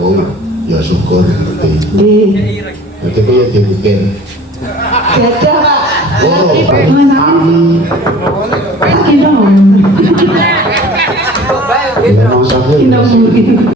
Oh, ya syukur ngerti. Nggih. Nanti kaya dibukin. Jadah, Pak. Oh, Kino. ya maksudnya. Kino mungkin.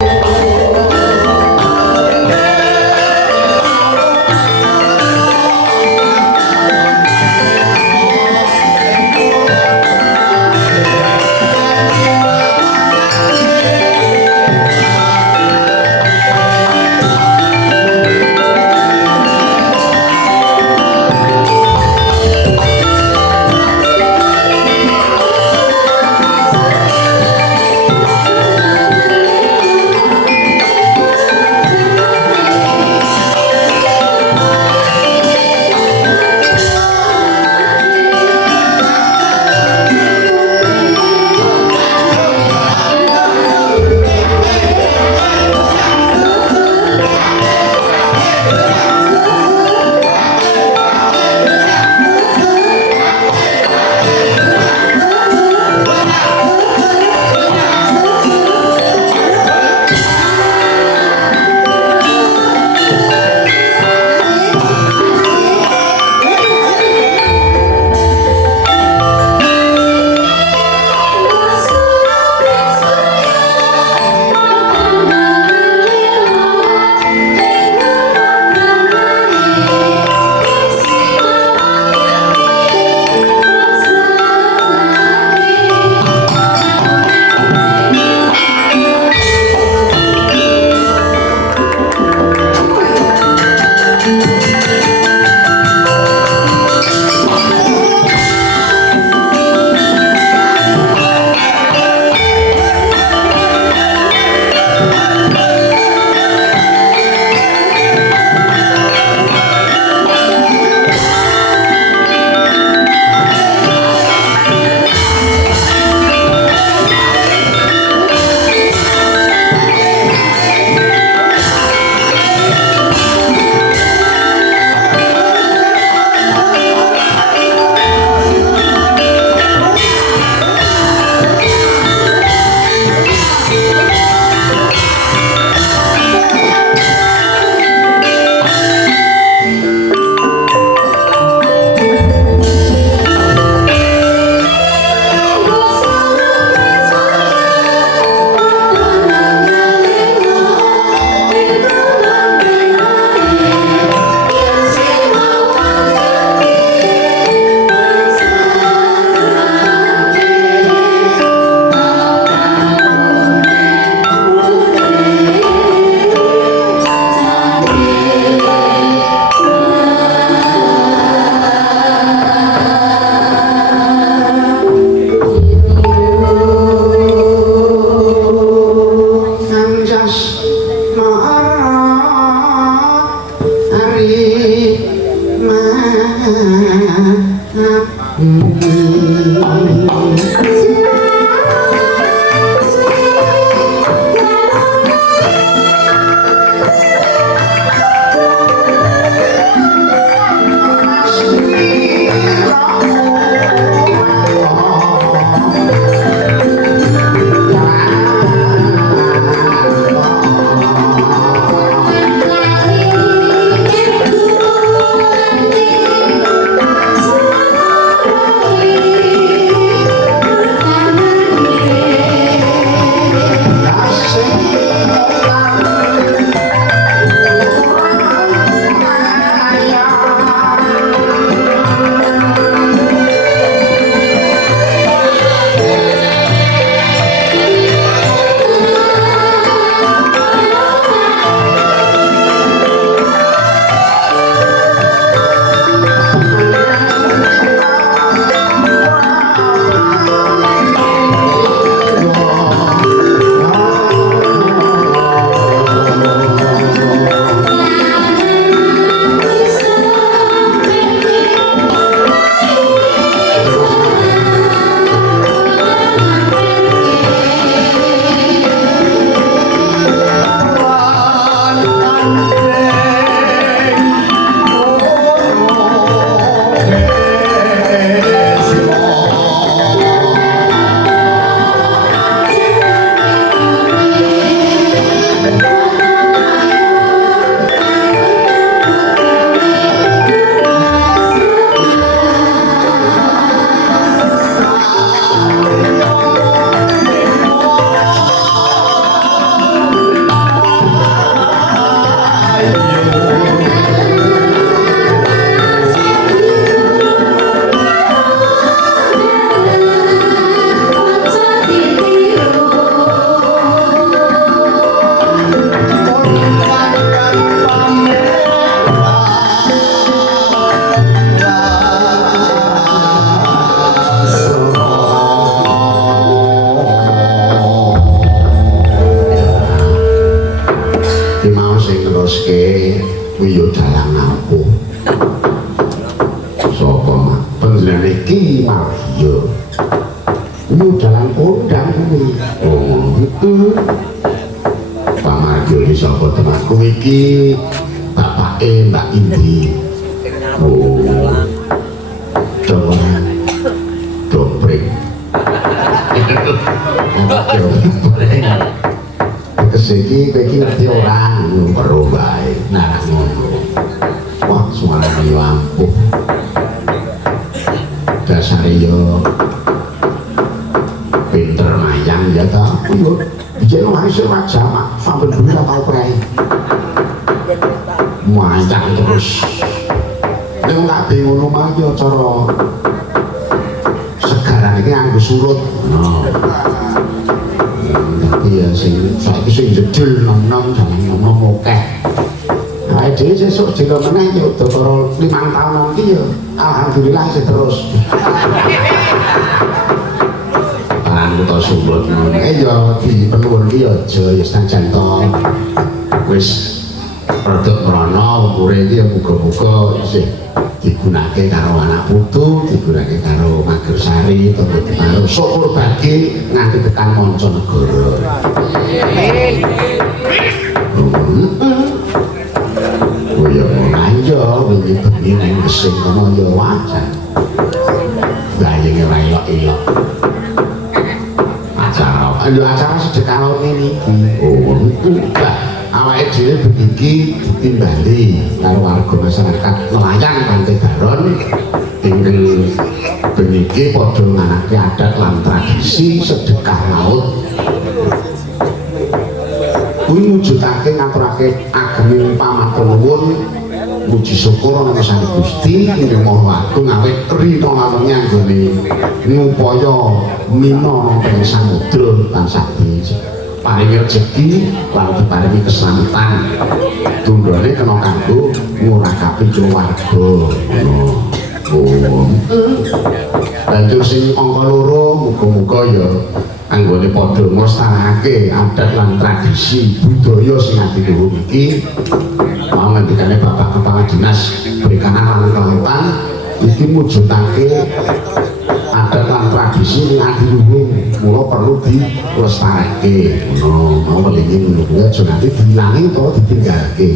kuwi yo dalang nampuh. Sapa mah panjenengane Ki Margiya. Kuwi dalang kondang kuwi. Oh, Pak Margiya iki sapa teman? Kuwi iki bapake Mbak Indi. Oh. Coba dompreng. Dompreng. Kesiki kowe iki ngerti ora weruh bae narah ngono. Wah, suarane yo ampuh. Dasare yo pinter mayang ya ta. Yo bijen wis ora jamak sampe dulu ora tau prei. Mayang terus. Nek ora ngono mah yo cara segaran iki nganggo surut. Iya sing saiki sing jedul nom-nom jangan nom-nom akeh. Awake dhewe sesuk jeka meneh yo udakara 5 taun iki yo alhamdulillah sih terus. Lan uta sumbut ngono. Yo dipenuhun iki yo aja ya senajan to wis rada mrana umure iki yo muga-muga isih digunakake karo anak putu, digunakake karo Magersari, karo syukur bagi nganti tekan mancanegara. Oh ya aja wingi bengi nang Gesing kono ya wajan. Gayenge ora elok-elok. Acara sedekah ngene iki. Oh, awake dhewe begiki ditimbali karo warga masyarakat nelayan Pantai Baron ingkang beniki padha nganake adat lan tradisi sedekah laut. Kuwi mujudake ngaturake ageng pamatur nuwun muji syukur ana Sang Gusti ingkang Maha Agung awit rina lamunge anggone ngupaya mina ing samudra tansah paringi rezeki lan diparingi keselamatan tundone kena kanggo ngurakapi keluarga ngono. Banjur sing angka 2 muga-muga ya anggone padha nglestarake adat lan tradisi budaya sing ati luhur iki. Mau ngendikane Bapak Kepala Dinas Perikanan lan Kelautan iki mujudake adat lan tradisi sing ati luhur mula perlu dilestarake ngono. Mau palingi ngono kuwi aja nanti diilangi utawa ditinggalke.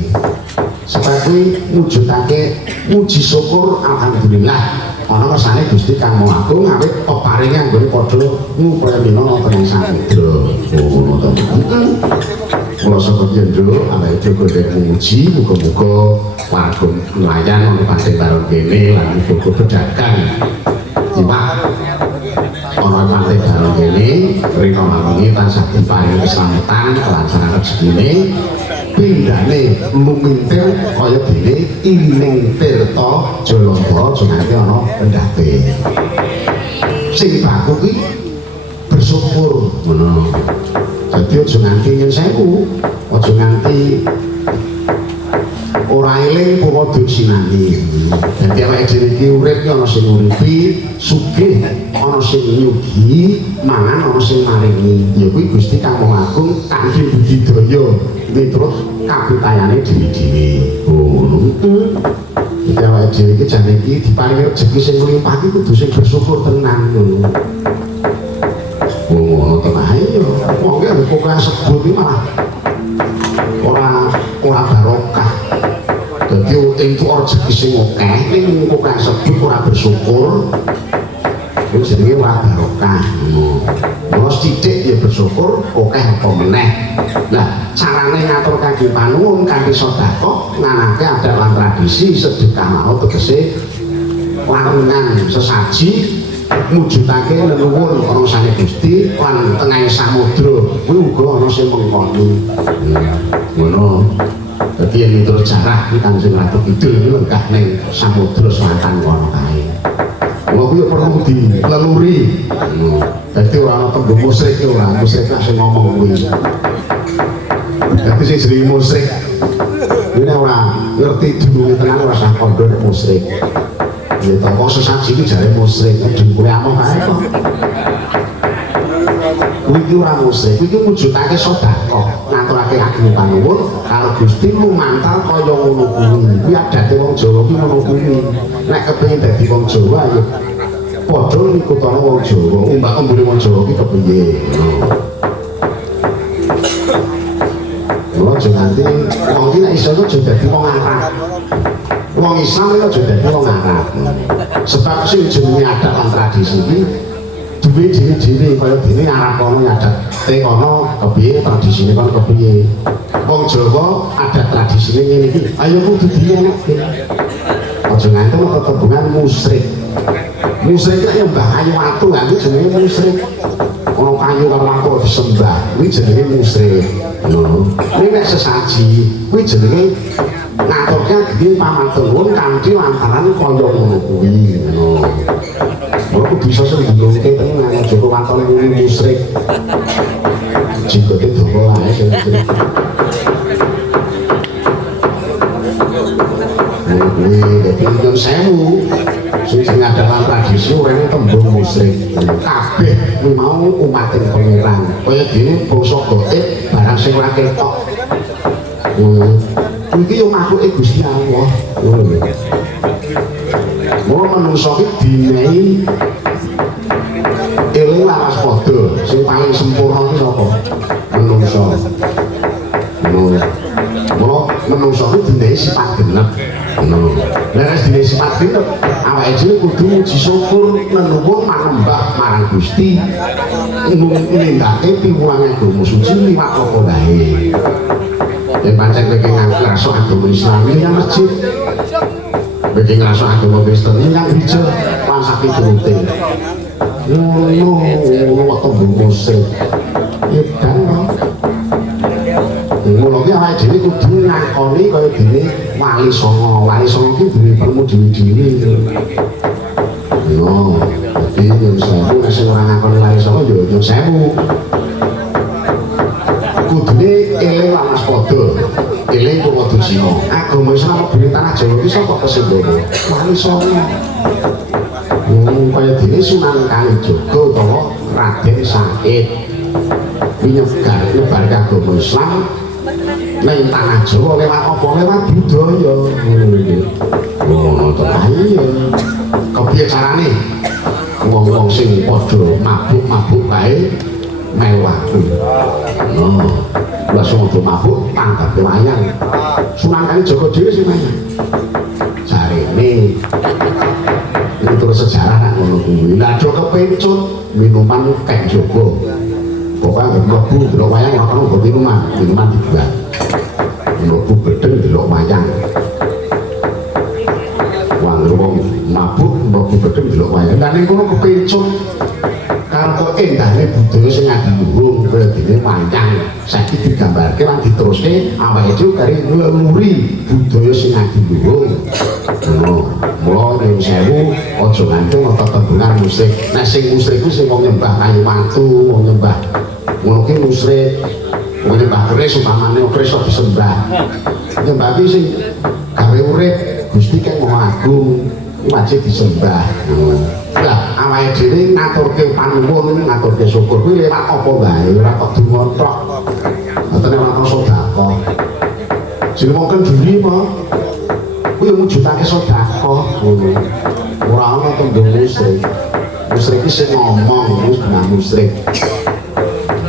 Seperti mujudake muji syukur alhamdulillah ana kersane Gusti Kang Maha Agung awit peparinge anggone padha ngupaya mina wonten ing samudra. Ngono to. Kula saka Yendo awake dhewe golek muji muga-muga warga nelayan ana Pantai Baron kene lan muga pedagang iwak ana Pantai Baron kene rina lamunge tansah diparingi keselamatan kelancaran rezekine pindhane lumintir kaya dene Ilining Tirta Jalamba jenenge ana pendhate. Sing baku ki bersyukur ngono. Dadi aja nganti nyun sewu, aja nganti ora eling padha sinani. Dadi awake dhewe iki urip ki ana sing nguripi, sugih ana sing nyugi, mangan ana sing maringi. Ya kuwi Gusti Kang Maha Agung kanthi budidaya miturut kapitayane dhewe-dhewe. Ngono. Dadi awake dhewe iki jane iki diparingi rezeki sing mlimpah iki kudu sing bersyukur tenan ngono. Ngono tenan ae yo. Wong iki kok sebut iki malah ora barokah. Dadi entuk rezeki sing akeh ning kok sebut ora bersyukur. Kuwi jenenge ora barokah. Mula sithik ya bersyukur, akeh apa meneh. Lah carane ngatur kangge panuwun kanthi sedekah nganake adat lan tradisi sedekah mau tegese warungan sesaji mujudake leluhur ana Sang Gusti lan tengahing samudra kuwi uga ana sing mengkoni. Ngono. Dadi yen miturut jarah iki Kanjeng Ratu Kidul iki lenggah ning samudra selatan kono kae. Lha kuwi perlu dileluri. Dadi ora ana tembung musyrik ora, musyrik sing ngomong kuwi. Dadi sing jenenge musyrik kuwi ora ngerti dununge tenan ora sah kondhon musyrik. Ya toko sesaji iki jare musyrik dengkule amok kae kok. iki ora musrik iki mujudake sedekah ngaturake ageng panuwun karo Gusti lumantar kaya ngono kuwi adate wong Jawa ki ngono kuwi nek kepengin dadi wong Jawa ya padha ngikutane wong Jawa umbak-umbune wong Jawa ki kepiye lho aja nganti wong iki nek iso aja dadi wong Arab wong Islam iki aja dadi wong Arab sebab sing jenenge adat lan tradisi iki duwe dhewe-dhewe kaya dene Arab kono adat kono kepiye tradisine kono kepiye wong Jawa adat tradisine ngene iki ayo kudu dienekke aja nganti tetembungan musyrik musyrik nek nyembah kayu watu kan jenenge musyrik ono kayu karo watu disembah kuwi jenenge musyrik lho nek sesaji kuwi jenenge ngaturke dhewe pamaturun kanthi lantaran kaya ngono kuwi lho aku bisa sendiri tenan Joko Waton ini musyrik jika itu mulai jadi yang sewu sing adalah tradisi orang tembung musyrik kabeh mau umatin pangeran kaya dene bangsa gotik barang sing ora ketok iki yo makhluk Gusti Allah ngono lho manungsa iki dinehi eling laras padha sing paling sempurna iki sapa manungsa manungsa iki dinehi sifat genep nek dinehi sifat genep awake dhewe kudu muji syukur leluhur manembah marang Gusti nindakake piwulangan agama suci liwat apa wae yen pancen kowe ngrasa agama Islam iki nang masjid bagi ngerasa agama Kristen ini yang hijau lan sapi turute ngono waktu musyrik ya kan ngono ki awake dhewe kudu ngakoni kaya dene wali songo ki duwe ilmu dhewe-dhewe yo dadi yen sewu nek sing ora ngakoni wali songo yo sewu kudune eling lan waspada eling kok kudu sino agama Islam di tanah Jawa iki sapa kesendoro wali songo kaya dene Sunan Kalijaga utawa Raden Said nyebar agama Islam ning tanah Jawa lewat apa lewat budaya ngono to ayo kepiye carane wong-wong sing padha mabuk-mabuk kae mewah langsung untuk mabuk tanggap wayang Sunan Kalijaga dhewe sing wayang jarene miturut sejarah nang ngono kuwi lha do kepencut minuman kek Jaga pokoknya mlebu delok wayang ora ono minuman dibuat mlebu bedeng delok wayang wong mabuk mlebu bedeng delok wayang lan ning kono kepencut karo endahne budaya sing adiluhung kaya dene wayang saiki digambarke lan diteruske awake dhewe kari ngleluri budaya sing adiluhung mula ning sewu aja nganti tetembungan musik nek sing musyrik ku sing wong nyembah kayu watu wong nyembah ngono ki musyrik wong nyembah keris umpamane keris kok disembah nyembah ki sing gawe urip Gusti kang Maha Agung wajib disembah lah awake dhewe ngaturke panuwun ngaturke syukur kuwi lewat apa wae ora kok donga tok ngoten lewat sedekah jeneng wong kenduri apa kuwi mujudake sedekah ngono ora ana tembung musyrik musyrik iki sing ngomong wis benar musyrik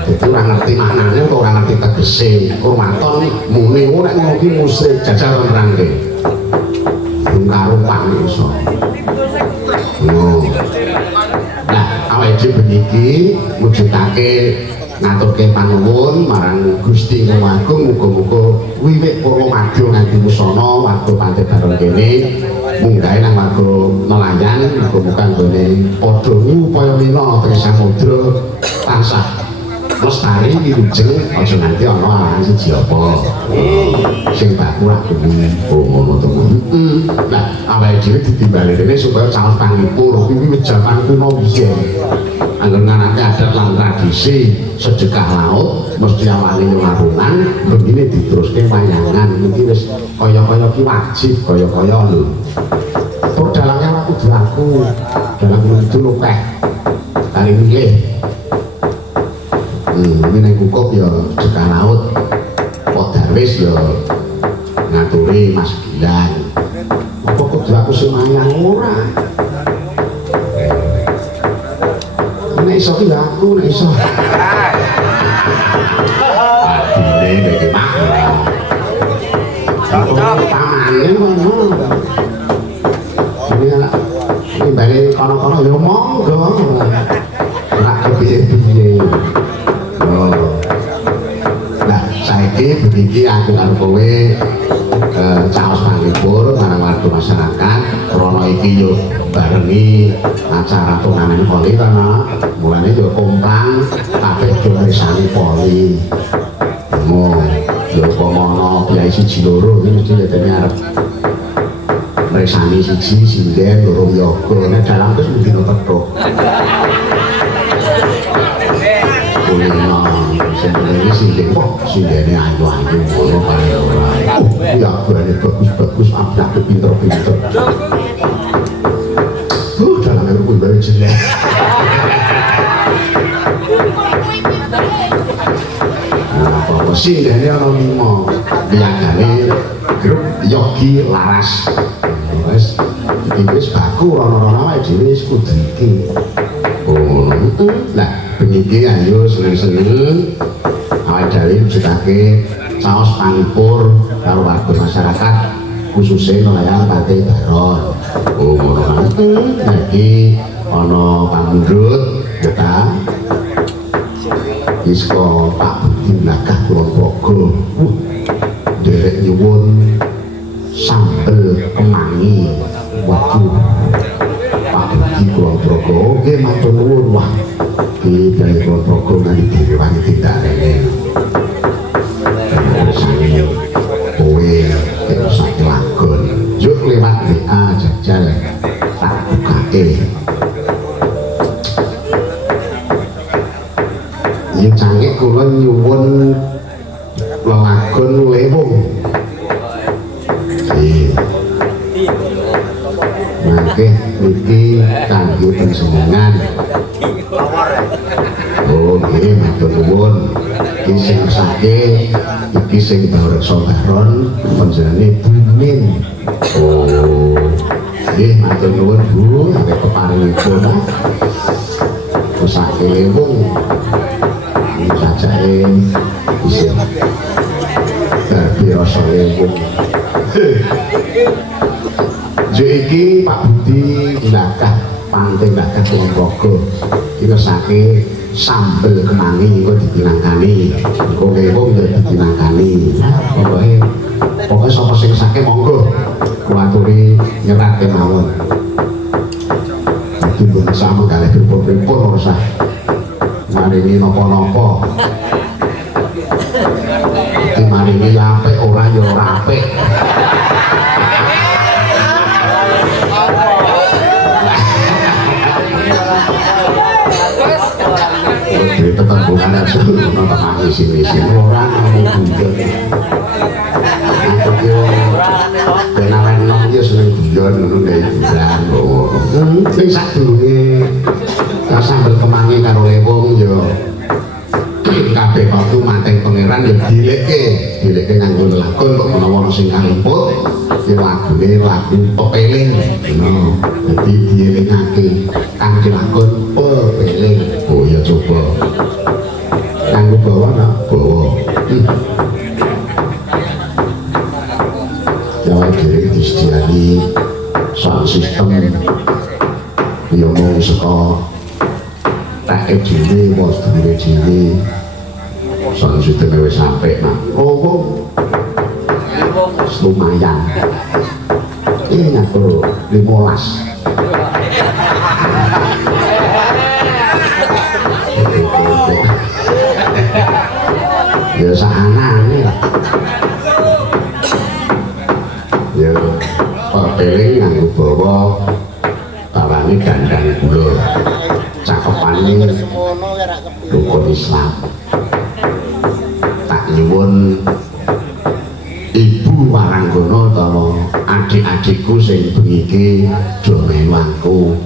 dadi ora ngerti maknane utawa ora ngerti tegese kurmaton muni nek ngono ki musyrik jajar rangke karupan iso nah awake dhewe beniki mujudake ngaturke panuwun marang Gusti Maha Agung muga-muga wiwit para madya nganti wusana warga Pantai Barong kene munggahe nang warga nelayan muga-muga nggone padha ngupaya mina teng samudra tansah lestari wilujeng aja nganti ana alang siji apa sing baku ra kuwi ngono to nah awake dhewe ditimbali rene supaya calon pangipur iki wis jaman kuno biyen angger nganake adat lan tradisi sedekah laut mesti awake ngarungan begini diteruske wayangan iki wis kaya-kaya ki wajib kaya-kaya lho tur dalangnya aku berlaku dalam itu lho kali milih ini ning kukup ya cekak laut Pak Darwis ya ngaturi Mas Gilang apa kudu aku sing mayang ora nek iso ki aku nek iso adine nek mak pamane ngono ini bari kono-kono ya monggo nek kepiye-piye nah saiki begini aku karo kowe caos panglipur marang warga masyarakat krono iki yo barengi acara turnamen voli karena mulane yo kompang kabeh diresani voli yo pomono biaya siji loro iki mesti dene arep resani siji sinden loro yoga nek dalam terus mesti petuk kulino sebenarnya sinden kok sindene ayu-ayu ngono kaya ora ya berani bagus-bagus apik pinter-pinter dalam itu pun baru jelek nah apa sindene ana 5 biagane grup Yogi Laras wis iki wis baku ana-ana wae dhewe wis kudu iki nah beniki ayo seneng-seneng awake dhewe mujudake caos panglipur karo warga masyarakat khususnya nelayan Pantai Baron ngono kan iki ana pamundhut kita isko Pak Budi Nakah Kulon Progo derek nyuwun sambel kemangi waduh Pak Budi Kulon Progo oke matur nuwun wah iki dari Kulon Progo nganti direwangi tindak rene bersani kowe terus sak lagon yuk lewat WA jajal tak bukake yen canggih kula nyuwun lelagon lewung mangke niki kangge panjenengan oh nggih matur nuwun iki sing mesake iki sing Bareksa Baron panjenengane Bumin oh nggih matur nuwun Bu nek keparingipun mesake lewung sajake bisa dadi rasa lewung iki Pak Budi Nakah Pantai Nakah Kulon Progo iki mesake sambel kemangi kok dipinangkani kok lewung ya dipinangkani pokoknya sapa sing sake monggo kuaturi nyerat kemawon dadi mboten sama kalih pripun-pripun ora usah maringi napa-napa dadi maringi apik ora ya ora apik jadi tetembungan aja nonton nangis-nangis orang ngomong guyon aku kira benaran nong ya seneng guyon ngono kayak guyon ini sadurunge sambel kemangi karo lewung ya kabeh waktu manteng pangeran ya dilekke nganggo lakon kok menawa ana sing kalimput ya lagune lagu pepeling no dadi dielingake kang dilakon pepeling oh ya coba kanggo bawa nak bawa jawa diri disediani sound system ya mau saka tak dhewe bos dhewe sound system wis sampe nak oh lumayan ini ngatur 15 ya sahanane ya pepeling nganggo bawa bawani dandang gula cakepane rukun Islam tak nyuwun Ibu Waranggono utawa adik-adikku sing bengi iki do melu aku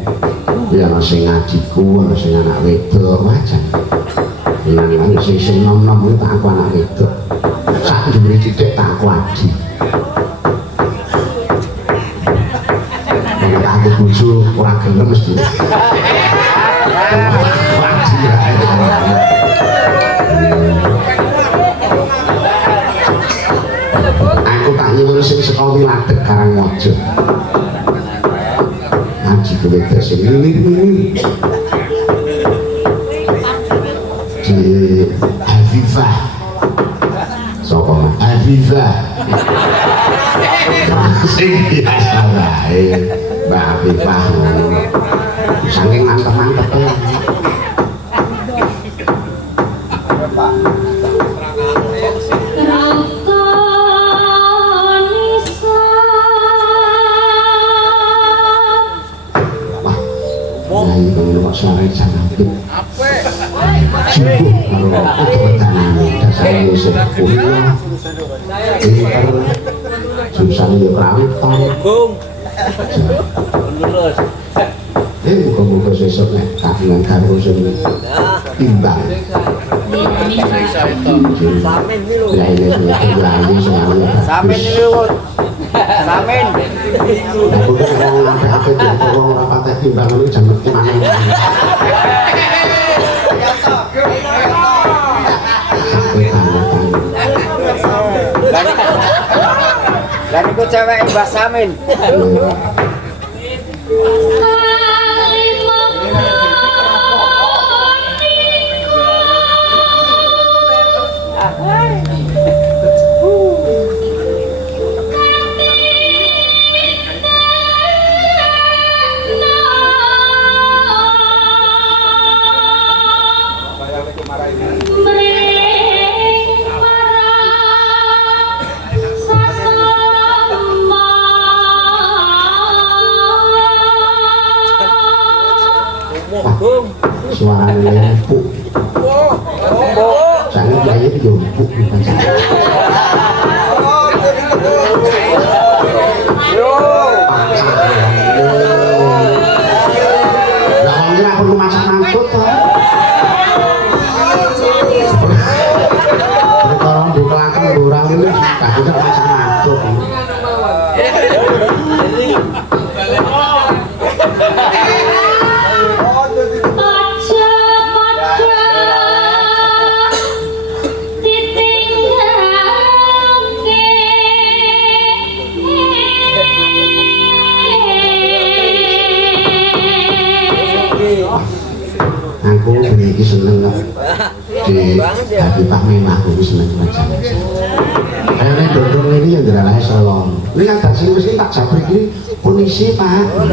ya ana sing adikku ana sing anak wedok wajan Tenang sing nom-nom iki tak aku anak wedok. Sak dhuwure titik tak aku adi. Nek aku bojo ora gelem mesti. Aku tak nyuwun sing saka Wiladeg Karangmojo. Aji kowe sing ini. Di Afifah. Sapa Afifah? Sing biasa wae. Mbak Afifah. Saking mantep-mantep. Suara cantik cukup kalau kebetulan dasar Yusuf kuliah pinter susah yuk rantau muka-muka sesok nek kagungan karo sing timbang ya ini lagi semuanya bagus Samin. aku tuh ngomong apa-apa tuh ngomong rapat timbang ini jangan gimana Dan ikut cewek Mbak Samin. suara empuk jangan gaya empuk bukan saya nggak mau ngira perlu masak mangkut kalau buka lakang orang ini tak bisa masak mangkut aku beri seneng di hati Pak Memah aku seneng macam-macam karena dodong ini yang geralanya salon ini yang tak sih mesti tak sabri ini polisi Pak pun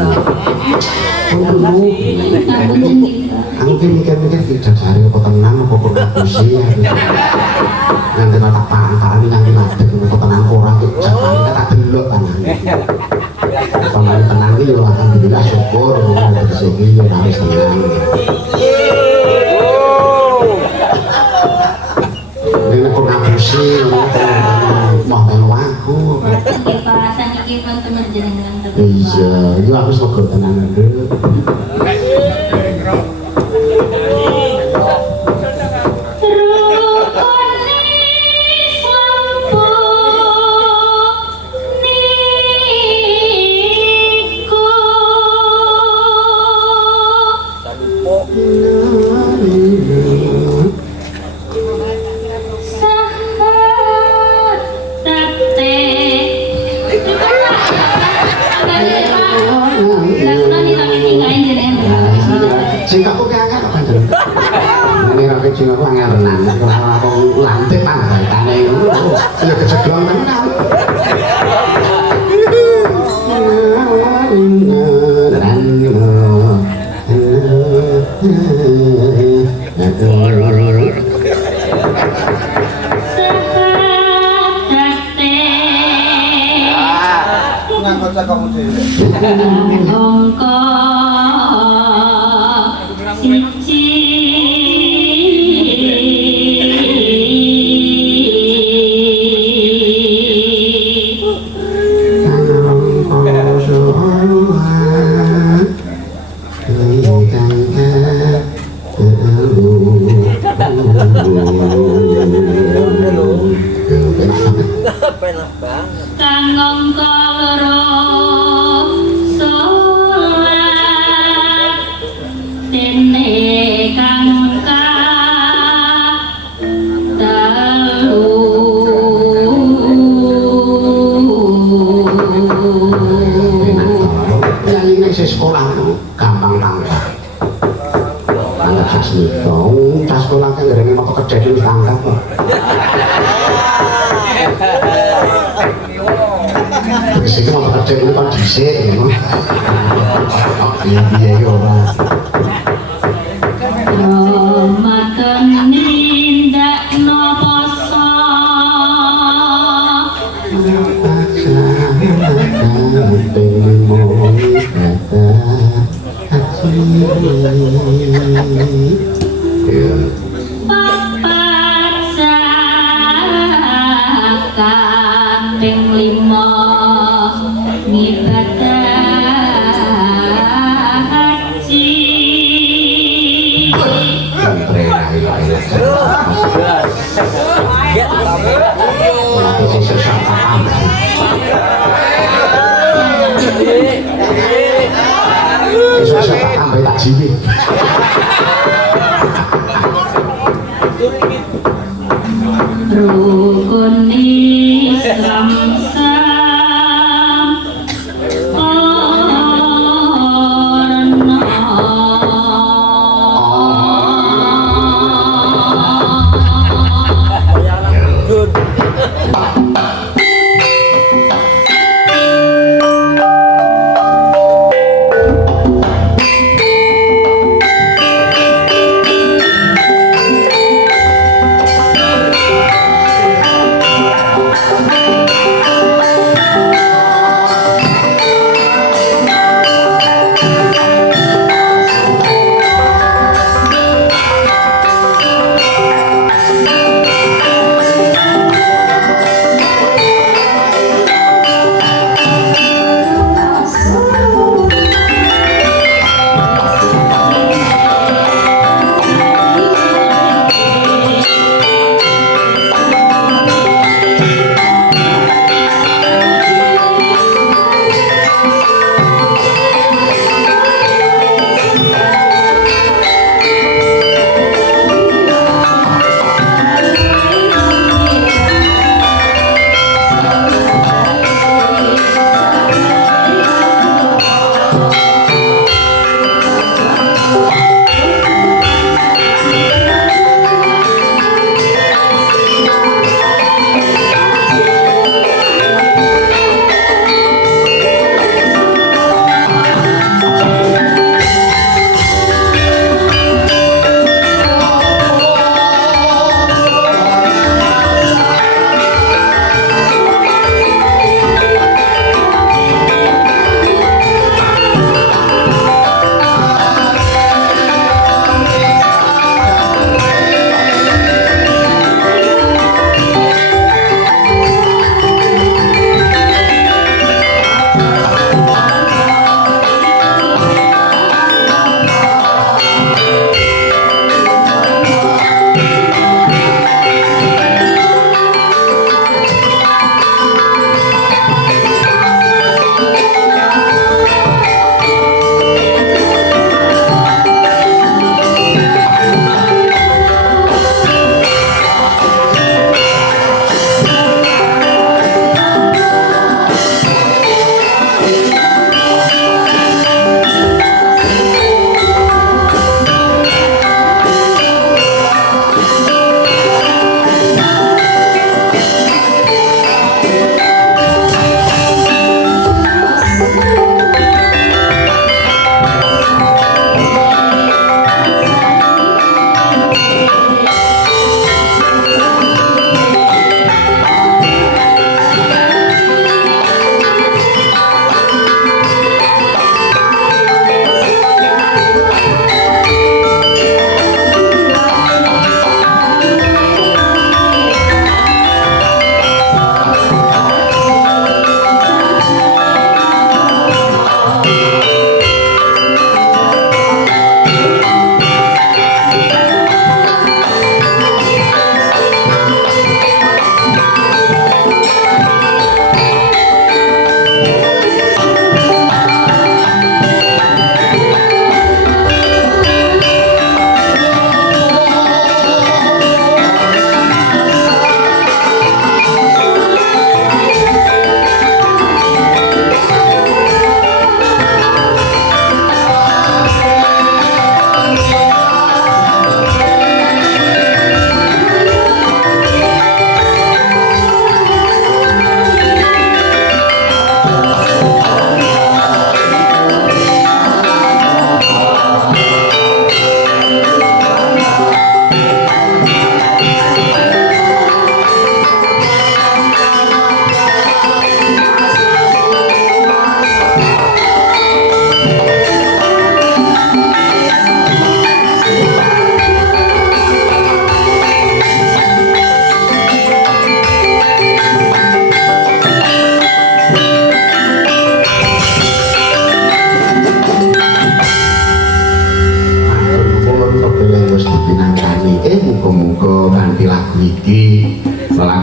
dulu aku mikir-mikir tidak cari apa tenang apa produksi yang kena tak parang-parang yang ngadeg apa tenang orang jangan kita tak delok tanahnya pemain tenang ini alhamdulillah syukur bersegi ya harus tenang ini aku ngapusi mau telu aku iya itu aku syukur tenang dulu singkapku kakak apa jeneng ini rakyat singkapku angel renang kalau lantai panggaitannya itu ya kejeglong tenan kang angka loro salat dene kang sekolah gampang tangkap tangkap sasmito tas sekolah kan ngerengin apa kejadian tangkap kok bersih itu apa kejadian kan disik iya iya orang Ramadan nindak noposo papat zakat ping 5 ngibadah haji sampai tak jiwi rukun Islam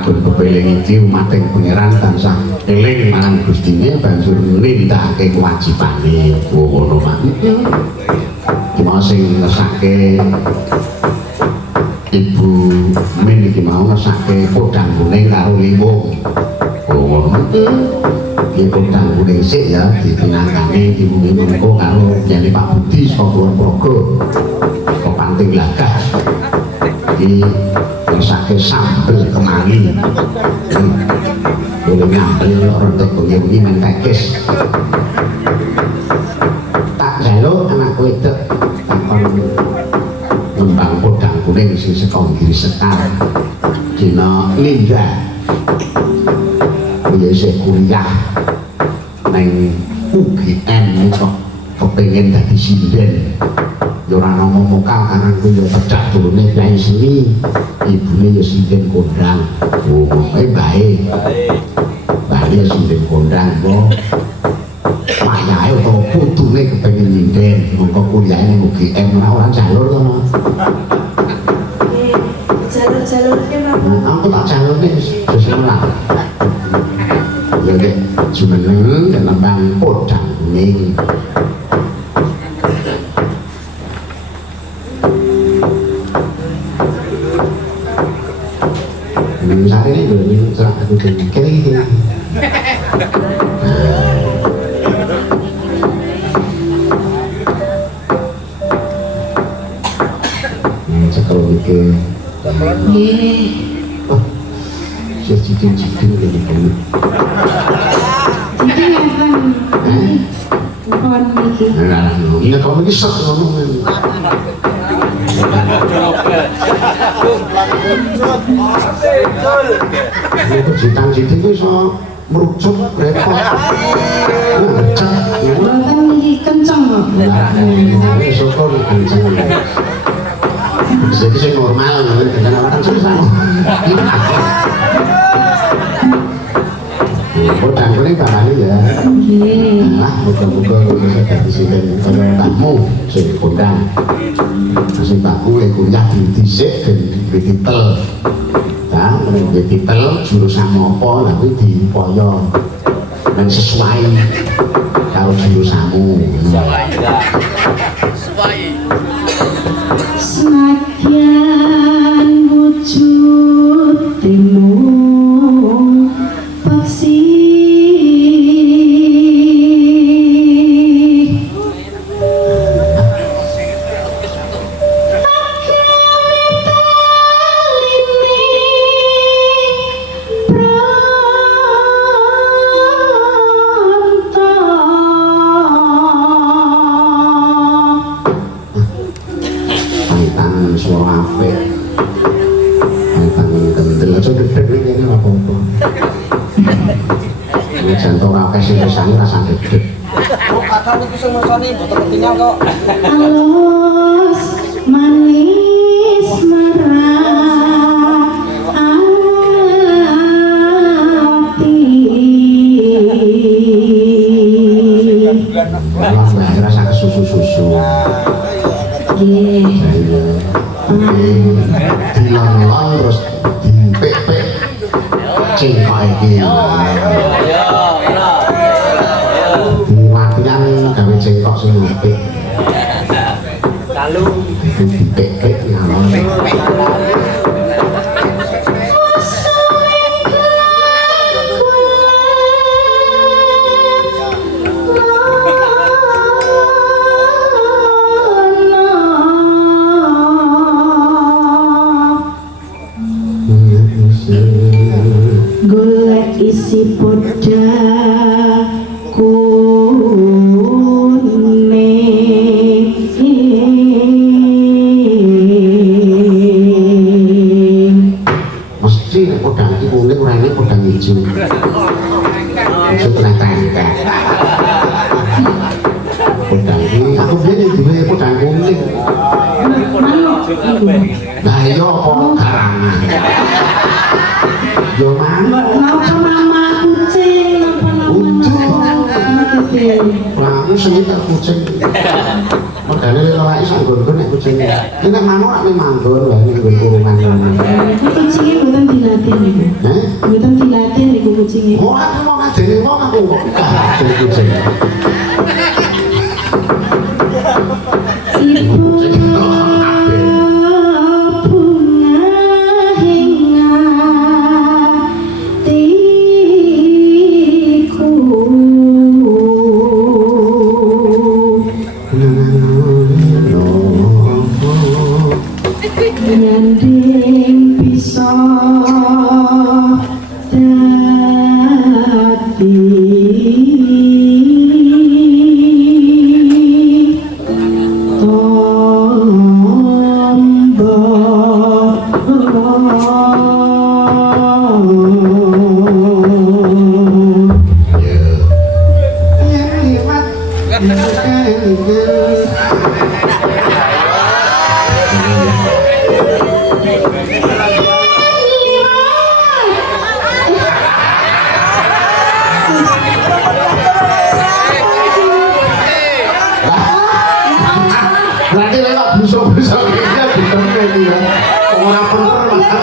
saben kepeling iki umating pangeran tansah eling marang Gustine banjur nindakake kewajibane ngono Pak. Iki mau sing ngesake Ibu Min iki mau ngesake podang kuning karo liwung. Ngono. Iki podang kuning sik ya dipinangkane Ibu Min mengko karo jane Pak Budi saka Kulon Progo. Kok Panting Lagah. Iki ngesake sambel kemangi. Boleh ngambil rontok bengi-bengi main tekis. Tak jaluk anakku itu takon ngembang podang kuning sing saka Giri Sekar dina Lingga biasa kuliah neng UGM kok kepengen dadi sinden ya ora ana mokal aran ku ya pedak turune kyai seni ibune ya sinden kondang bae bali sinden kondang kok payahe utawa putune kepengen nyinden mongko kuliahe ning UGM ora jalur to jalur-jalurnya aku tak jalurnya sesuai jadi jumeneng dan lembang podang kuning misalnya ini dulu ini serah aku kira gitu cekal bikin saya cikin-cikin dari kamu cikin apa bukan mikir ini kamu ini sak ngomong ini citan-citin itu so merucuk repot bukan mikir kenceng ini syukur kenceng jadi saya normal dengan orang susah podang kuning barangnya ya nah muka-muka kalau bisa dari sini kalau kamu sih podang masih baku kuliah di disik dan di titel nah di titel jurusan apa tapi di poyo yang sesuai kalau jurusanmu senadyan wujud timung paksi jantung rakyat sih rasanya rasa gede Kadang itu semua soni, betul ketinggal kok. halus manis merah hati orang bahaya rasa susu-susu dilon-lon terus dipek-pek cengkok ini latihan gawe cengkok sing apik Lalu dipek-pek ngalon golek isi podang kuning mesti podang iki kuning ora ini podang ijo ijo tengah-tengah podang iki aku biyen duwe podang kuning nah iya apa karangan yo manuk napa nama kucing napa nama Wah, aku sengit tak kucing. regane lelaki sak nggonku nek kucing. Nek manuk nek manggon wae ning nggon kurungan. Kucingnya buatan dilatih niku. Heh? Buatan dilatih niku kucingnya. Ora aku mau ngajeni wong aku kok ngajeni kucing. Ibu Kucing kok kabeh. bunga hingga tiku nyanding bisa dadi Berarti lewat busuk-busuk ini ditemu itu ya. Orang bener maka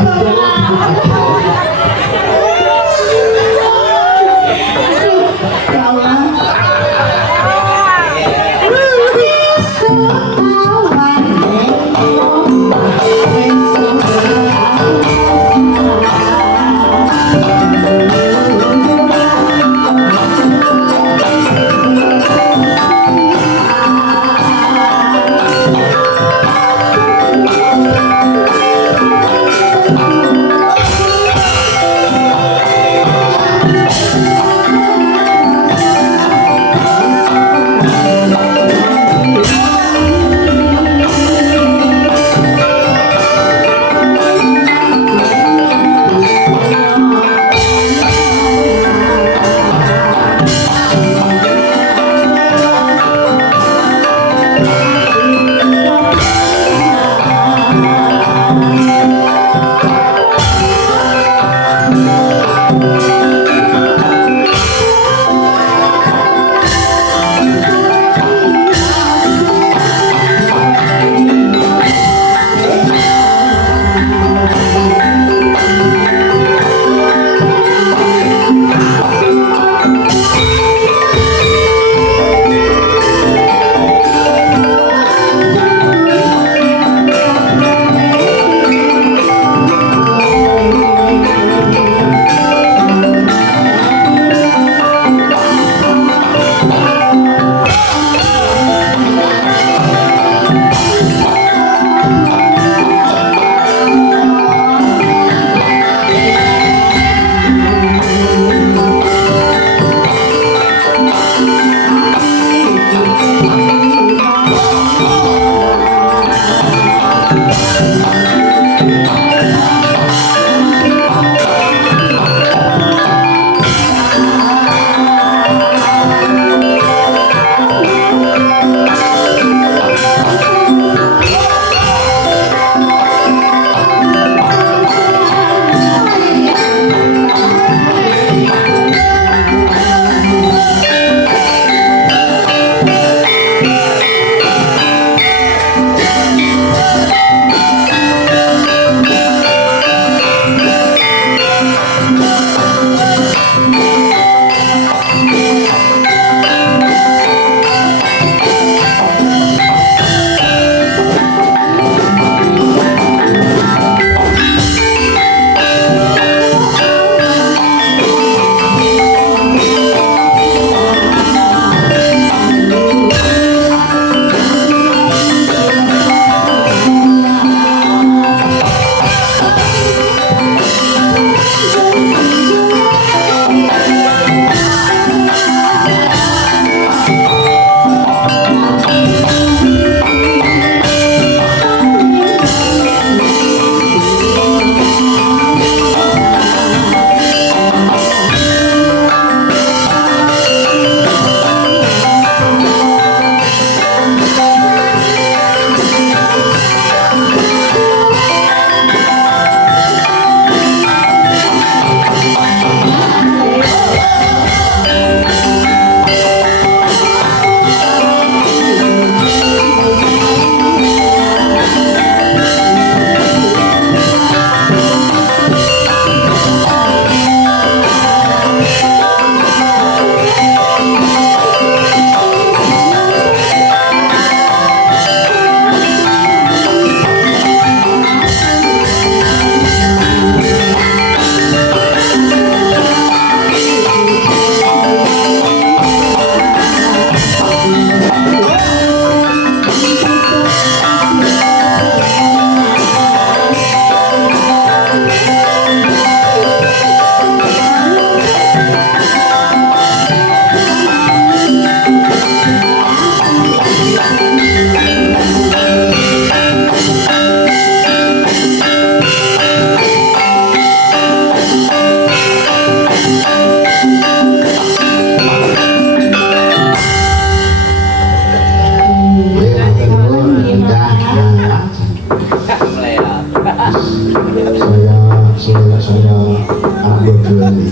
nih.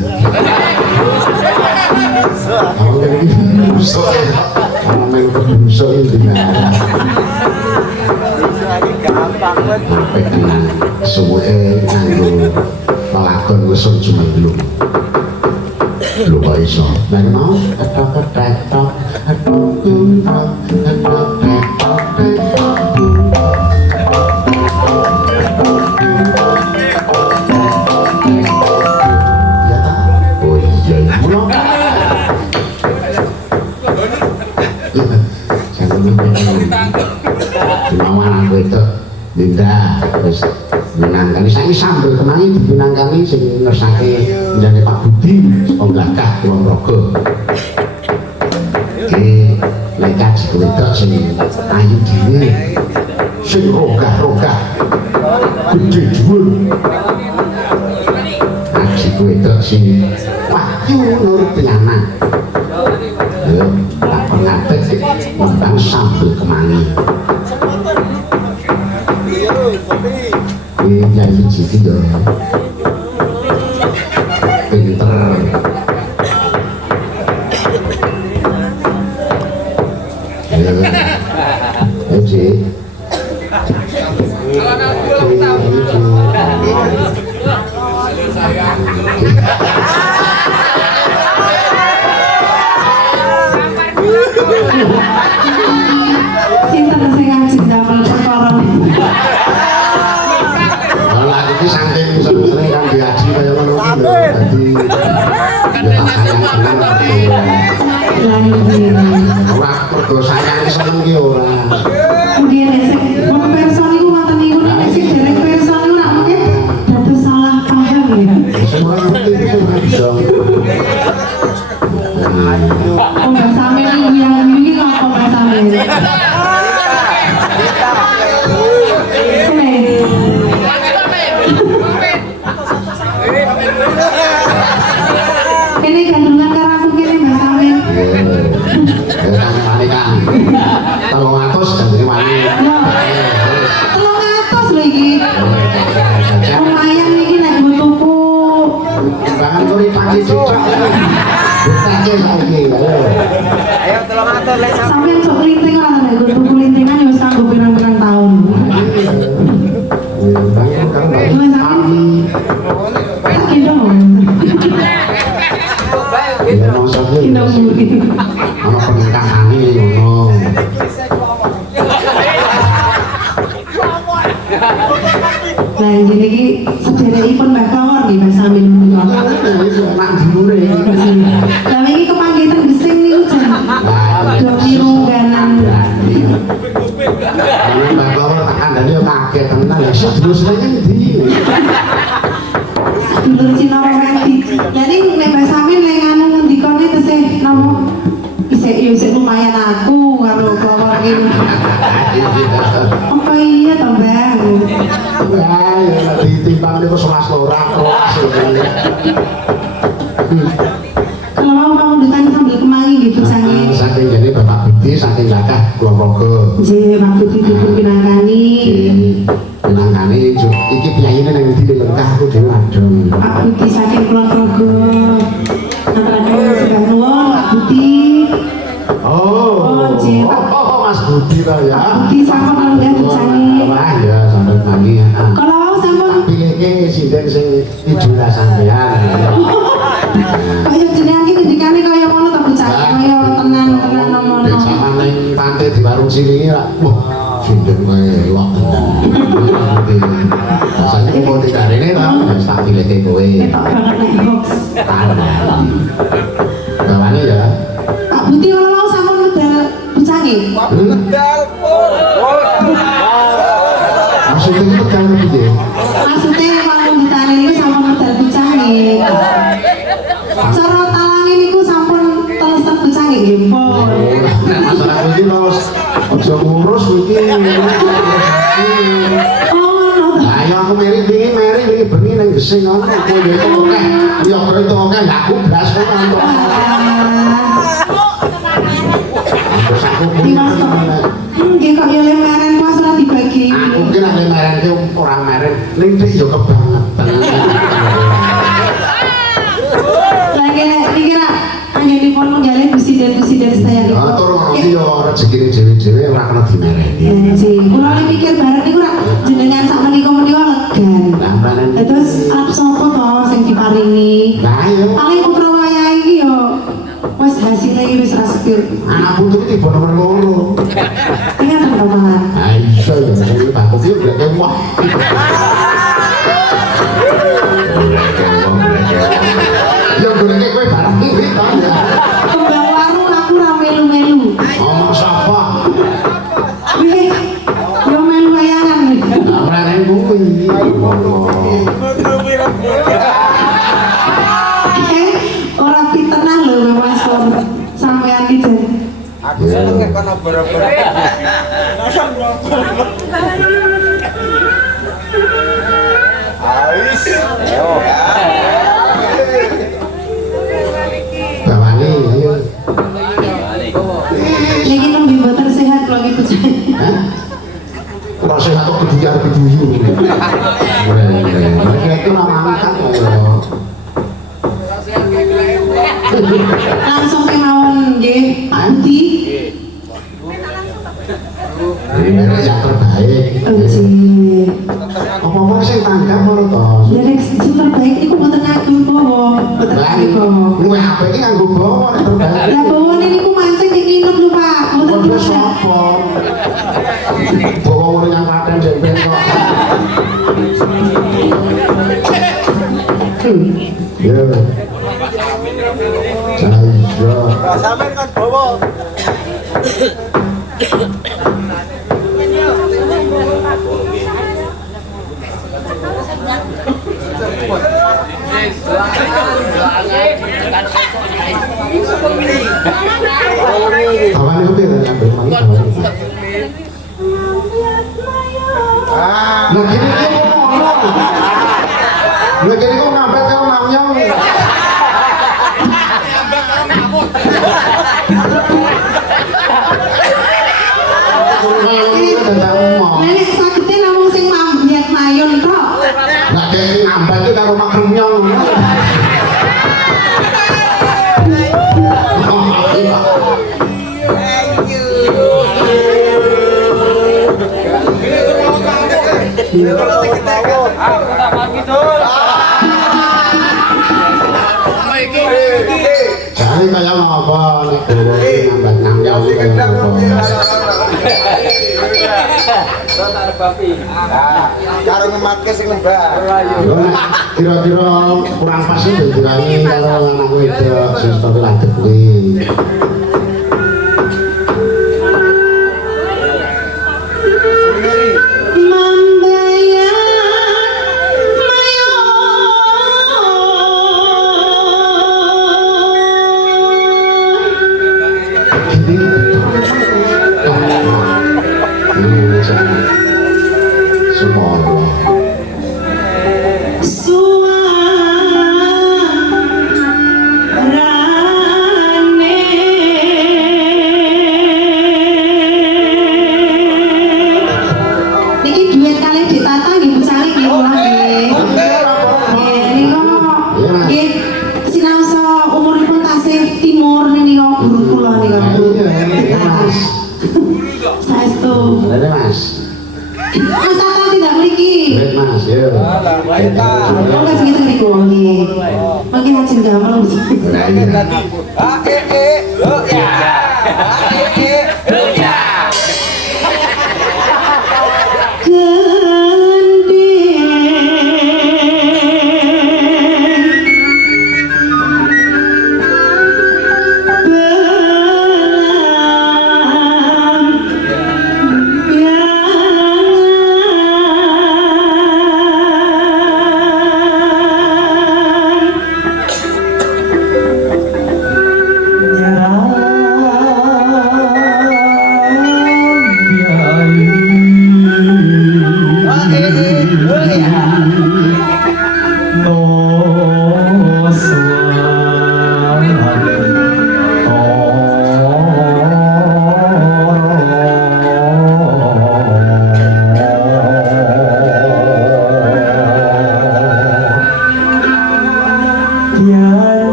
Kamu ini busuk ya. Kamu main busuk itu gimana? Gampang banget. Sampai tenang, semuanya nganggo pelakon wesung cuma belum. Belum kok iso. Nah mau ketok kumpak, ya tak? Oh iya iya. Jangan lupa. Cuma aku itu Dinda terus menangkani saya sambil kemangi dipinangkani sing ngersake menjadi Pak Budi penglakah Kulon Progo oke mereka juga sing ayu dini sing rogah-rogah gede dhuwur aji kuwi tok sing wahyu nurut penyanang ya tak pengatek tentang sambil kemangi ini nyanyi gitu ya pinter ya Cik Sinten sing ngajeng damel perkara ini saking sering kan diaji kaya ngono kuwi dadi ya tak sayang tenan tapi ora mergo sayang seneng ki ora Nggih nek sing wong person niku ngoten niku nek sing dereng person niku rak mungkin dados salah paham ya. semua ngerti itu dong Oh Mbak Samin niku yang iki apa Mbak Samin? Ini gandungan karo aku kene Mbak Samin. ya tanya kan kalau ngatos gandenge wani Telung atus lho iki. Lumayan iki nek nggo tuku. timbangan kuri pagi cocok betake saiki Ayo tolong atur lek Sampeyan sok linting ora nek nggo tuku lintingan ya wis kanggo pirang-pirang taun. timbangan kan Mbak Samin. Iki dong. ya maksudnya Tidak mungkin. ana peningkatane ngono Nah, jadi iki sederekipun Mbak Kawor nggih Mbak Samin menika. nak dinure Lah iki kepanggitan gesing niku jan. Do pirungganan. Ini Mbak Loro tak kandani yo kaget tenan ya sedulur senenge ndi. Dulur Cina romantis. Jadi nek Mbak Samin lek nganu ngendikane tesih napa isih lumayan aku karo Kawor iki. Apa iya to, Bang? Ya, ya ditimbang niku 11 lora kelas. Kalau mau kamu ditanya sambil kemangi gitu sange. Saking jane Bapak Budi saking lakah Kulon Progo. Nggih, waktu dipun pinangkani. Pinangkane iki piyayine nang ndi lengkah aku dhewe adem. Pak Budi saking Kulon Progo. Antara sedang nuwun Pak Budi. Oh, nggih, Pak. Mas Budi to ya. Pak Budi sampun nang sange. Wah, ya sampai pagi ya. Kalau mau sampun Pilihke sinden sing idola sampean. kaya jenengan iki ngendikane kaya ngono to bocah. Kaya tenan-tenan nomono. Dek sama neng pantai di warung sini lah. Wah, sinden kae elok tenan. Rasane mau dikarene ta, wis tak pilihke kowe. Ketok banget nek hoax. Tangan. Bawane ya. Pak Budi kalau mau sampun medal bocah nggih. medal pun. Maksudnya itu kan piye? Maksudnya kalau ditanya niku sampun medal bocah nggih. Cara talange niku sampun telesen bocah nggih nggih pun. Nek masalah iki terus aja ngurus iki. Oh ngono to. Lah ya aku meri bengi nang gesing ngono kowe yo akeh. Ya kereta akeh lah aku blas ngono. Terus aku Dimas to. Nggih kok yo lemaran Mas ora dibagi. aku mungkin nek lemaran ki ora meren ning dik yo kebangetan. rezekine dhewe-dhewe ora kena dimereni. Ji, kula nek mikir bareng niku rak jenengan sak menika legan. Lah mrene Terus arep sapa to sing diparingi? Lah ya Paling putra wayah iki yo wis hasilnya iki wis ra sekir. anak putu tiba nomor 2. Ingat to Maman? Ah iya ya sing bagus iki bleke wah. Ya goleke kowe barang iki to ya. Kembang warung aku ra melu-melu. Ngomong sapa? Wih, yo melu layangan nih. Lah mrene kuwi. Orang pitenan lho Mas Pur. Sampean iki jen. Aku seneng nek kono boro-boro. Ais. Ayo. Bawani ayo. Niki nembe mboten sehat kula iki bojone. Hah? Ora sehat kok kudu arep dibuyu. Mereka itu nama angkat loh. Langsung kemawon nggih, Pak Budi. Ini yang terbaik. Oke. Apa-apa sih tanggap ora to? Ya nek sing terbaik iku mboten ngagem bawa, mboten Lah ngagem bawa. luwe HP iki nganggo bawa yang terbaik. Lah bawane niku mancing ning nginep lho Pak, mboten Kodhe bisa. sapa? Bawa urang yang paten dempet kok. Ya. Saya. Sampeyan kan bawa. Kawan itu dia yang bermain. Nah gini kok ngomong. Nah gini kok ngampet kau namnyong. Nenek sakitnya namung sing mambiat mayun tok. Nah gini ngampet itu kalau makan nyong. Jadi kayak apa nih dulu nambah nambah kayak apa? Karo ngematke sing lembah. Yo nek kira-kira kurang pas itu dirangi kalau anak wedok sing sepatu landet kuwi. Ya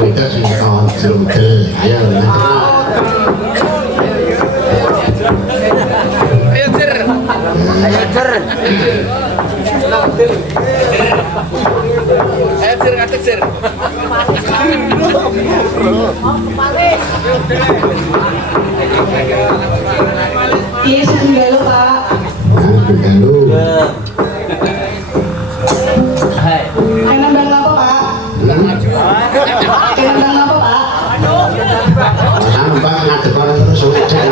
Kita sing tonjol. Ayo Ayo cer. Ayo cer ngatek cer. Iya, sudah lo Pak. Nah, lu. Nendang apa Pak? Nendang apa Pak? Sama Pak ngadep orang terus ngecek.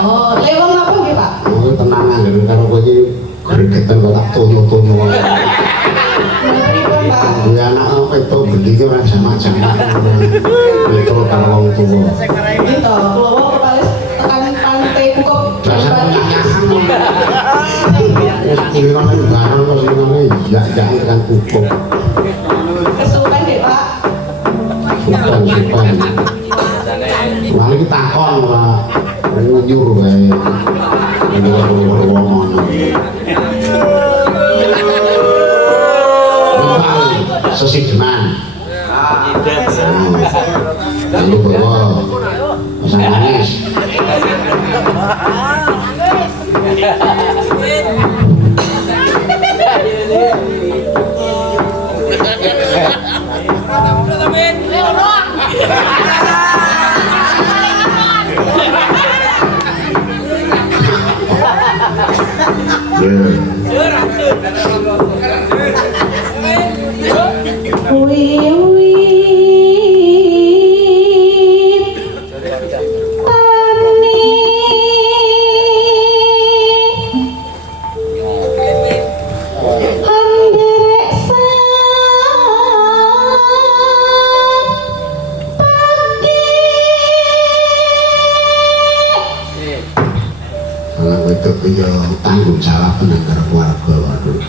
Oh, lewat apa nggih Pak? Oh, tenang aja karo kowe iki gregetan kok tak tonyo-tonyo. Pripun Pak? Ya anak apa itu beli ki ora sama-sama. Itu karo wong tuwa. Gitu, keluar kepala tekan pantai Pukop. Dasar nyanyahan. Wis kulino nang barang kok sing ngene ya tekan kukup. Kesukaan deh Pak. Supan. Malah iki takon ora nyur wae. Ngomong. Sesidenan. Lalu bawa pasang manis. Tanggung jawab penanggar keluarga waduh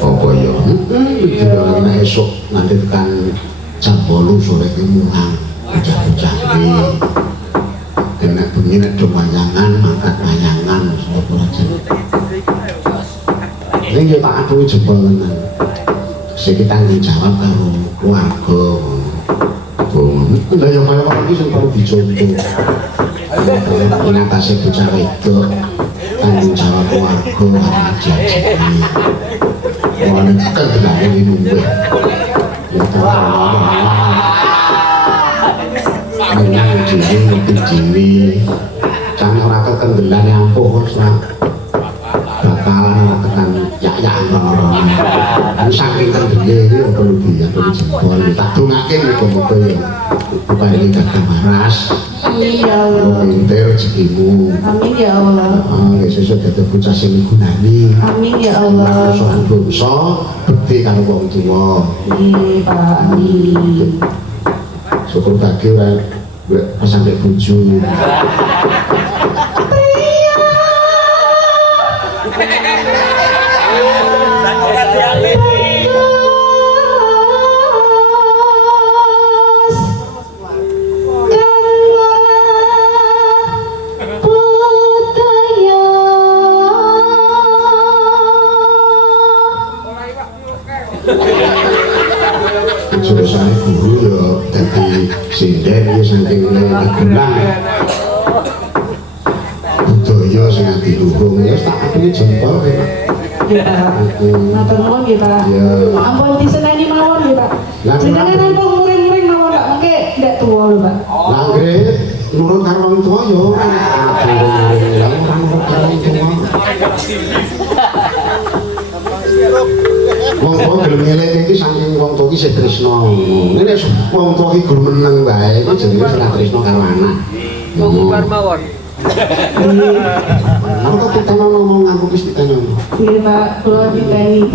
apa ya dina esok nanti tekan jam 8 sore ki mulang bocah-bocah iki nek bengi nek do wayangan mangkat wayangan sapa aja ning yo tak atungi jebol tenan sing tanggung jawab karo keluarga lha yo kaya iki sing perlu dicontoh mengatasi bocah wedok tanggung jawab keluarga aja orang itu kan tidak ada nunggu menang diri, ngerti diri jangan orang kekendelan yang ampuh bakalan orang tekan yak-yakan orang-orang kan saking kendeli ini perlu dijempol tak dungakin muka-muka ya bukan ini kata maras Amin ya Allah. Minta rezekimu. Amin ya Allah. Sesuk dadi bocah sing migunani. Amin ya Allah. Soal bangsa bekti karo wong tuwa. Nggih Pak, amin. Syukur bagi ora sampe bojo. Sudah saya guru ya dari sinden ya saking digulang budaya sing ati luhung ya tak apine jempol ya Ya Pak. Matur nuwun nggih Pak. Ya. Ampun diseneni mawon nggih Pak. Lah, Jenengan ampun muring-muring mawon Pak. Mengke ndak tuwa lho Pak. lah nggih nurut karo wong tuwa ya ora lah ora nurut karo wong tuwa wong tuwa gelem ngeleke iki saking wong tuwa iki sing tresna ngene wong tuwa iki guru meneng bae iki jenenge ora tresna karo anak Wong bar mawon. Monggo kita ngomong ngaku wis ditanya. Nggih Pak, kula diteni.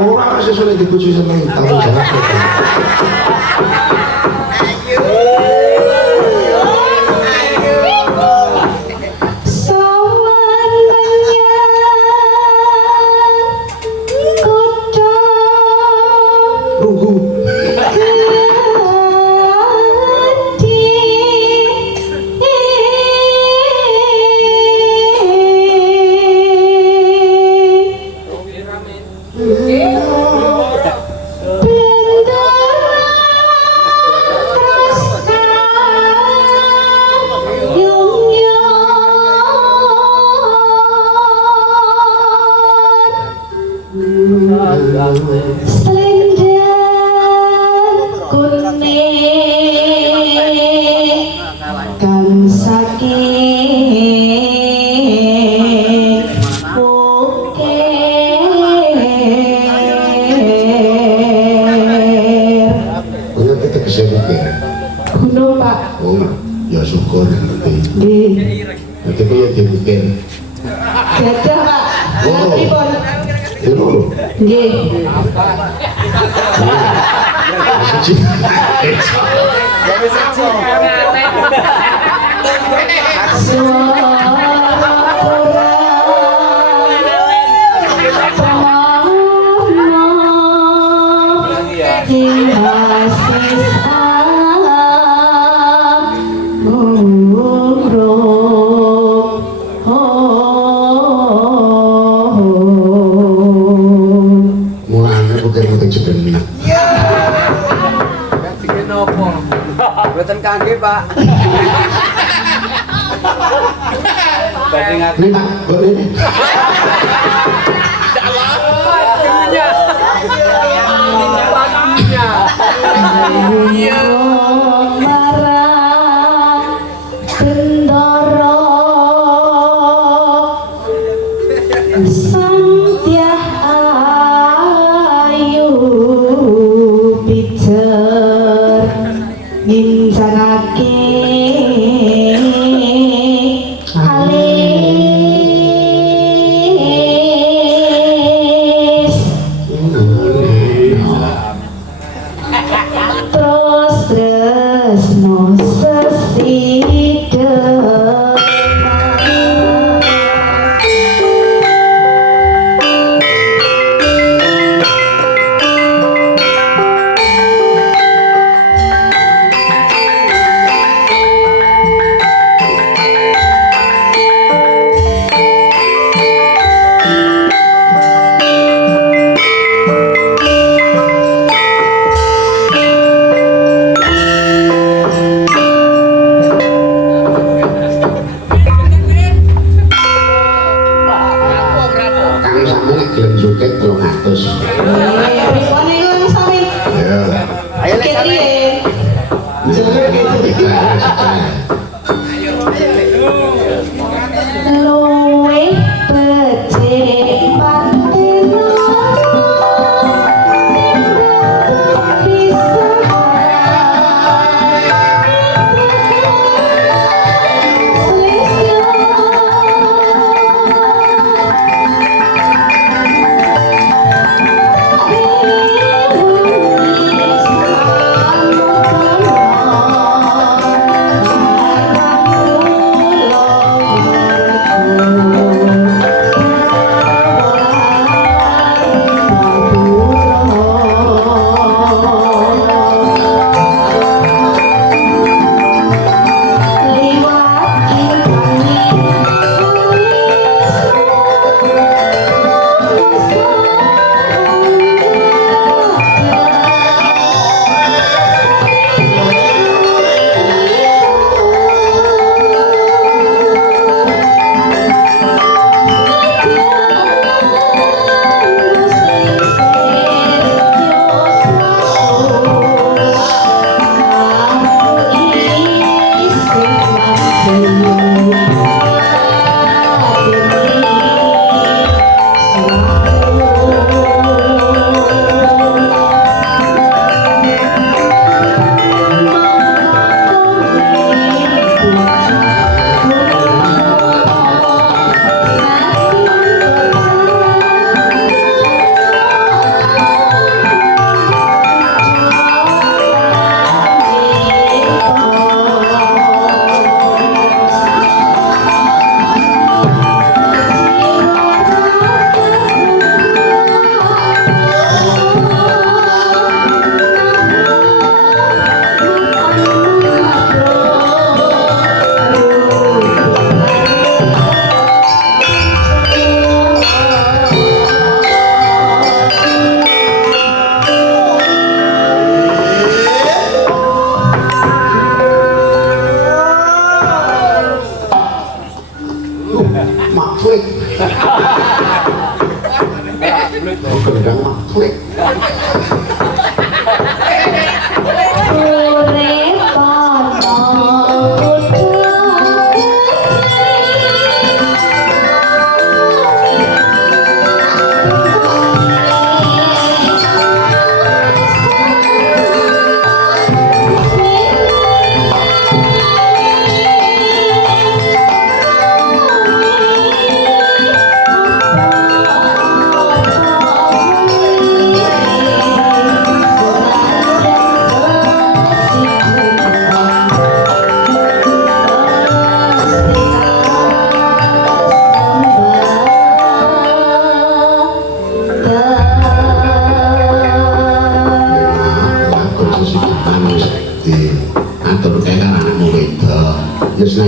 Ora sesuai dibojo seneng tanggung jawab. saking bukir. Punya kita bisa bukir. Gunung Pak. Oh, ya syukur nanti. Nggih. Nanti punya di bukir. Dadah Pak. Oh. Pripun? Itu. Nggih. Mulanya bukir-bukir jedenak. Bikin opo? Buatan kaki pak. Banding Ini Pak, kok ini? Maklik. Oh, gendang maklik. Urip ana putra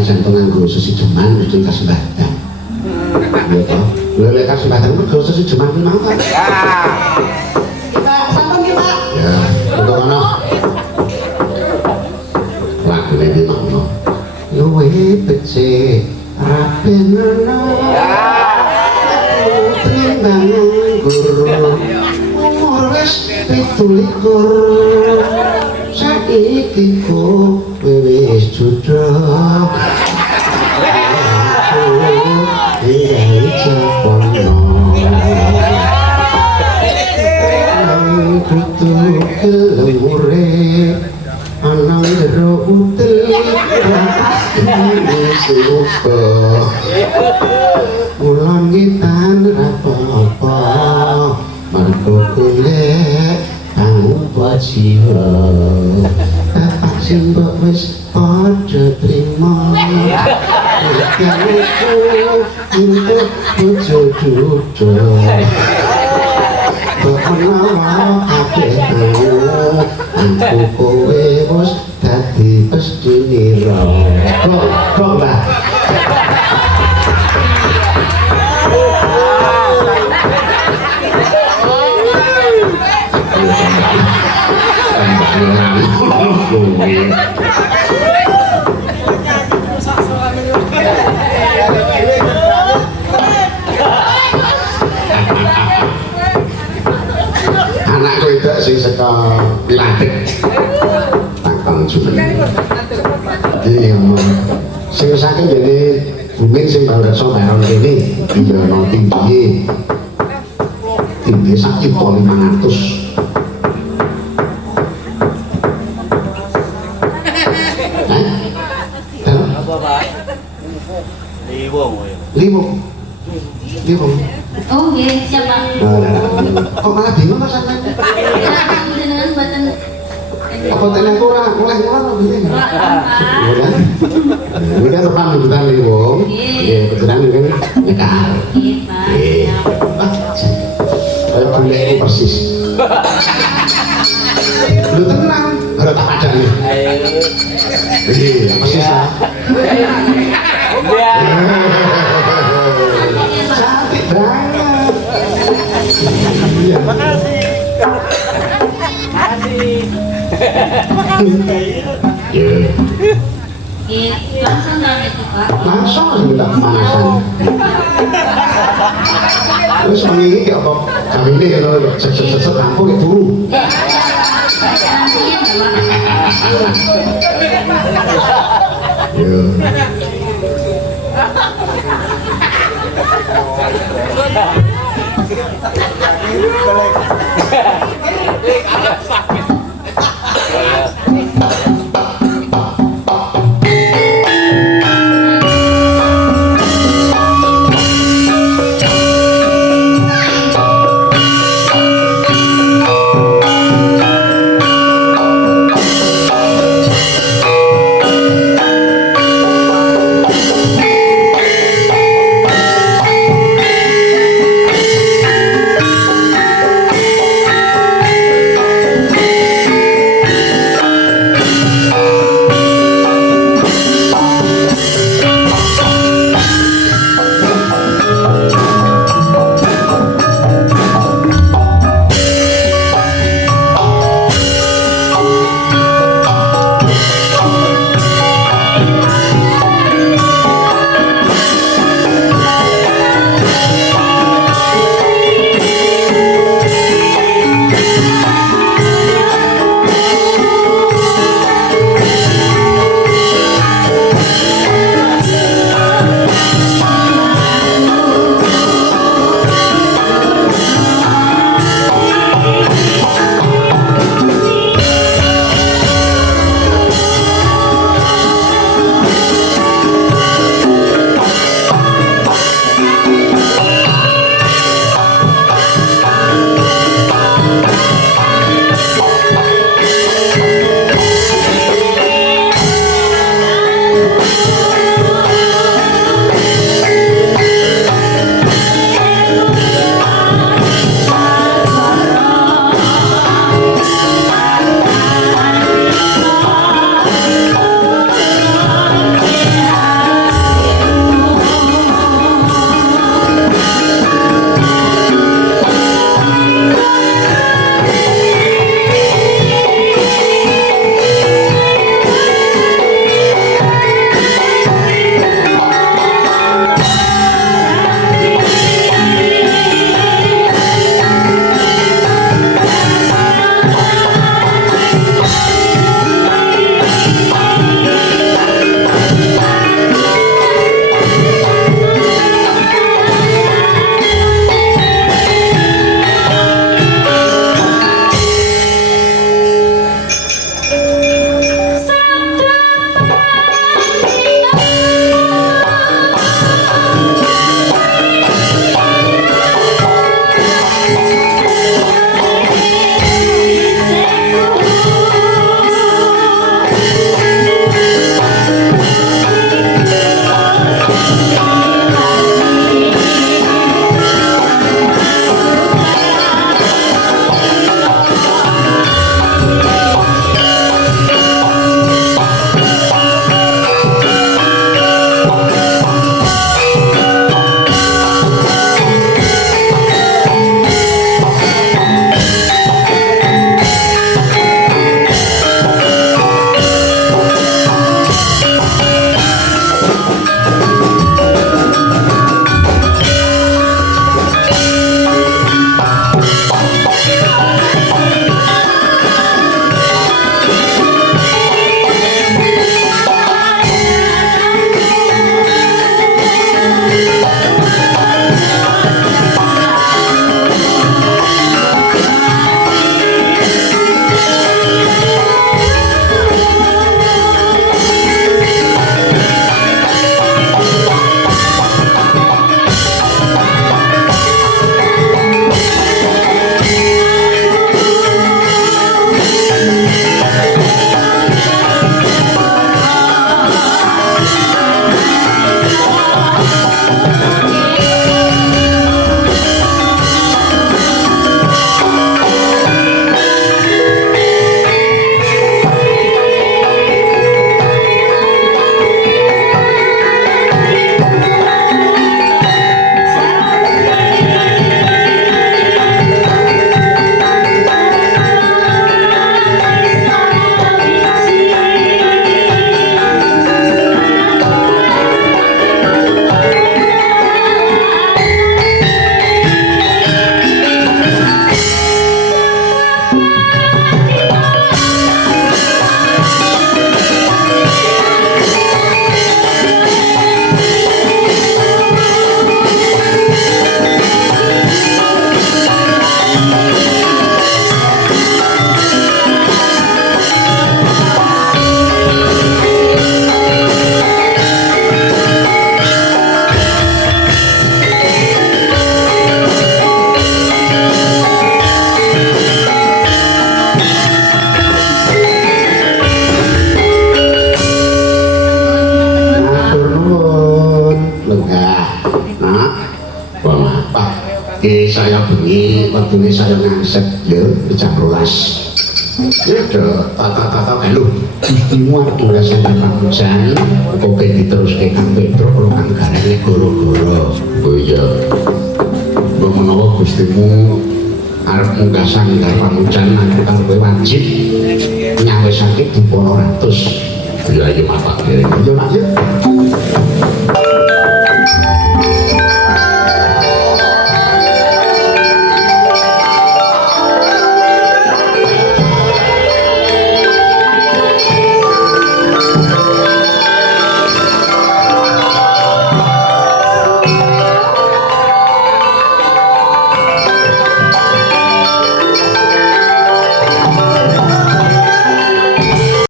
jantung nganggo sesijeman mesti kasembatan. Iya toh. Lha kasembatan mergo sesijeman ki mau kan. Ya. Kita sampun ki Pak. Ya, untuk ana. Lagune iki mau. Luwe becik rabenana. Ya. Tenimbang guru. Umur wis 27. Saiki ku wis judhok. Iki japono. Kudu gelem urip ana jero utel suka mulan ngitan apa-apa mergo golek kang wajiba tak sing mbok wis padha trima yang iku untuk bojo duduk menawa kabeh aku kowe wis dadi pestinira kok lah anakku itu sing saka Pilatik takon jumeneng iya sing saking jadi bumi sing banget so barang ini iya no tinggi sakit 500 Limong. Oh iya, siapa? Kok malah bingung Mas sampean? Kenapa dengan buatan Apa tenan kurang mulai begini. Ini kan depan bukan Limong. Iya, kebetulan ini kan nyekar. Iya. Kayak buleku persis. Lu tenang, ada tak ada nih. Iya, persis lah. Cantik banget. Iya. Makasih. Iya. Langsung nang itu Pak. Langsung minta pemanasan. Terus mengingi kayak apa? Kami ini kalau set rampung ya turu. Iya. saya bengi wektune saya ngangsep ya jam 12. Ya udah tata-tata melu istimewa tugas sampai pangusan kok diteruske Kang Pedro karo Kang Gareng goro-goro. Oh iya. Mbok menawa Gustimu arep munggah sanggar pamujan aku karo kowe wajib nyawisake dipana ratus. Ya iya Bapak. Ya Nak ya.